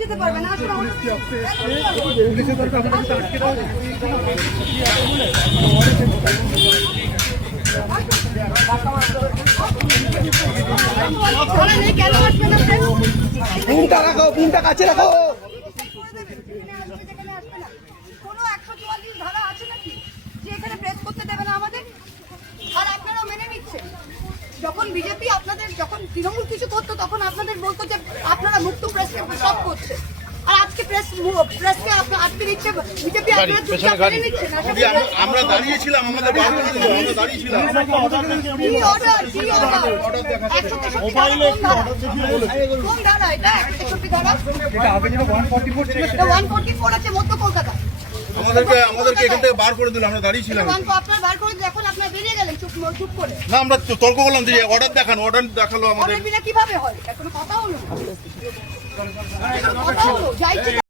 যেতে পারবে না ফোনটা রাখো, ফোনটা কাছে রাখো। কোনো 144 ধারা আছে নাকি যে এখানে প্রেস করতে দেবে না আমাদের? আর আপনারাও মেনে নিচ্ছেন। যখন বিজেপি আপনাদের, যখন তৃণমূল কিছু করতো তখন আপনাদের বলতো যে আপনারা মুক্ত প্রেসকে সব করছে, আর আজকে প্রেসকে আটকে দিচ্ছে বিজেপি। আপনারা চুপচাপ মেনে নিচ্ছেন। আমরা দাঁড়িয়েছিলাম, আমাদের আমরা দাঁড়িয়েছিলাম। কোন ধারা এটা? 163 ধারা। এটা আগে যেটা 144 ছিল, সেটা 144 আছে মধ্য কলকাতা। আমাদেরকে এখান থেকে বার করে দিল, আমরা দাঁড়িয়েছিলাম। আপনারা বার করে এখন আপনারা বেরিয়ে গেলেন চুপ করে। না, আমরা তর্ক করলাম যে অর্ডার দেখানো, অর্ডার দেখালো আমাদের। কিভাবে হয়? কোনো কথা হলো?